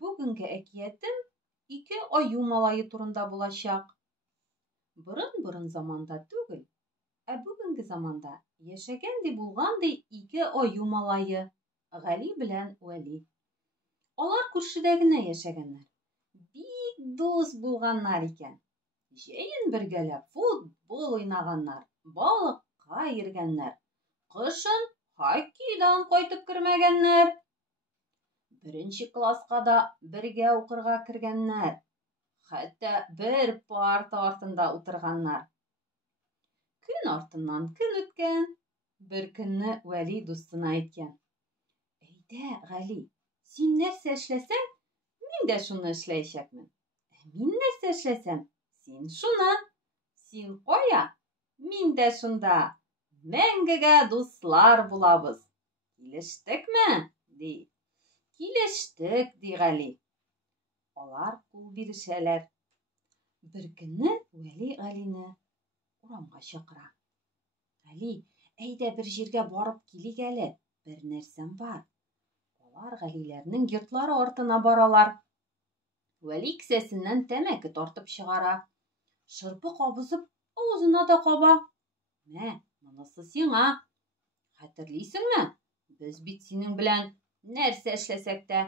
Бүгенге әкиятем ике аю малайы турында булачак. Борын заманда түгел, бүгенге заманда яшәгән ди булган ди ике аю малайы, Гали белән Вәли. Алар күршедә генә яшәгәннәр. Бик дус булганнар икән. Җәен бергәләп футбол уйнаганнар, балыкка йөргәннәр. Кышын хоккейдан кайтып кермәгәннәр. Беренче класска да бергә укырга кергәннәр. Хәтта бер парта артында утырганнар. Көн артыннан көн үткән. Бер көнне Вәли дустына әйткән: "Әйдә, Гали, син нәрсә эшләсәң, мин дә шуны эшләячәкмен. Мин нәрсә эшләсәм, син шуны. Син кая, мин дә шунда. Мәңгегә дуслар булабыз. Килештекме?" ди. "Килештек", ди Гали. Алар кул бирешәләр. Бер көнне Вәли Галине урамга чакыра. "Гали, әйдә бер җиргә барып килик әле, бер нәрсәм бар." Алар Галиләрнең йортлары артына баралар. Вәли кесәсеннән тәмәке тартып чыгара. Шырпы кабызып, авызына да каба. "Мә, монысы сиңа. Хәтерлисеңме? Без бит синең белән нәрсә эшләсәк тә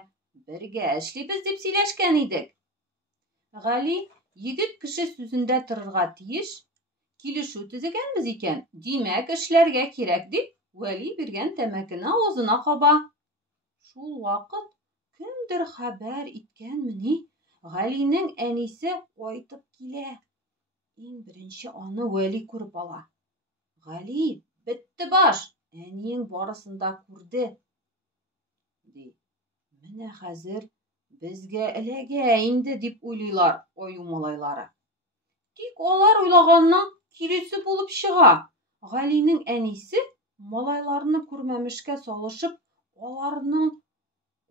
бергә эшлибез дип сөйләшкән идек." Гали егет кеше сүзендә торырга тиеш. Килешү төзегәнбез икән, димәк эшләргә кирәк, дип Вәли биргән тәмәкене авызына каба. Шул вакыт кемдер хәбәр иткәнмени, Галинең әнисе кайтып килә. Иң беренче аны Вәли күреп ала. "Гали, бетте баш, әниең барысын да күрде", ди. "Менә хәзер безгә эләгә инде", дип уйлыйлар аю малайлары. Тик алар уйлаганның киресе булып чыга. Галинең әнисе малайларны күрмәмешкә салышып, аларның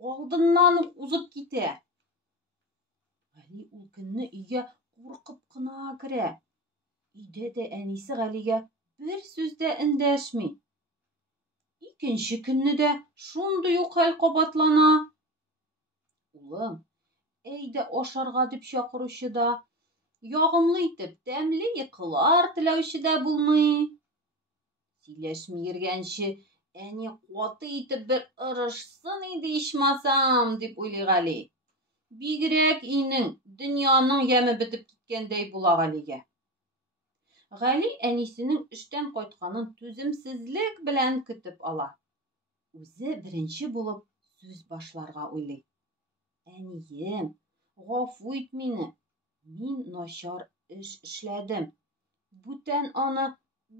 алдыннан узып китә. Гали ул көнне өйгә куркып кына керә. Өйдә дә әнисе Галигә бер сүз дә эндәшми. Икенче көнне дә шундый ук хәл кабатлана. "Улым, әйдә ашарга" дип чакыручы да, ягымлы итеп тәмле йокылар теләүче дә булмый. Сөйләшми йөргәнче, әни каты итеп бер ырышсын иде ичмасам, дип уйлый Гали. Бигрәк инең, дөньяның яме бетеп киткәндәй була Галигә. Гали әнисенең эштән кайтканын түземсезлек белән көтеп ала. Үзе беренче булып сүз башларга уйлый. "Әнием, гафу ит мине. Мин начар эш эшләдем. Бүтән аны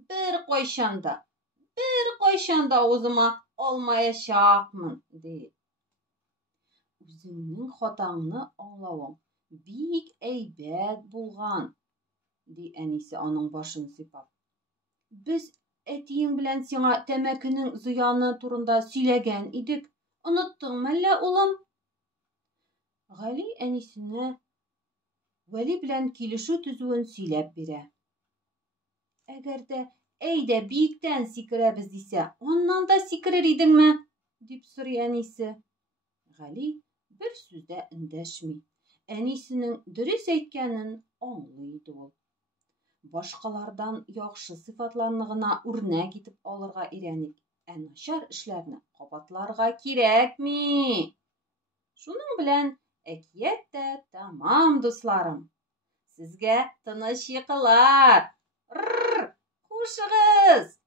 бер кайчан да авызыма алмаячакмын", ди. "Үзеңнең хатаңны аңлавың бик әйбәт булган", ди әнисе аның башын сыйпап. "Без әтиең белән сиңа тәмәкенең зыяны турында сөйләгән идек. Оныттыңмы әллә, улым?" Гали әнисенә Вәли белән килешү төзүен сөйләп бирә. "Әгәр дә әйдә биектән сикерәбез дисә, аннан да сикерер идеңме?" дип сорый әнисе. Гали бер сүз дә эндәшми. Әнисенең дөрес әйткәнен аңлый иде ул. Башкалардан яхшы сыйфатларны гына үрнәк итеп алырга өйрәник, начар эшләрне кабатларга кирәкми. Шуның белән әкият тә тамам, дусларым. Сезгә тыныч йокылар. Кушыгыз!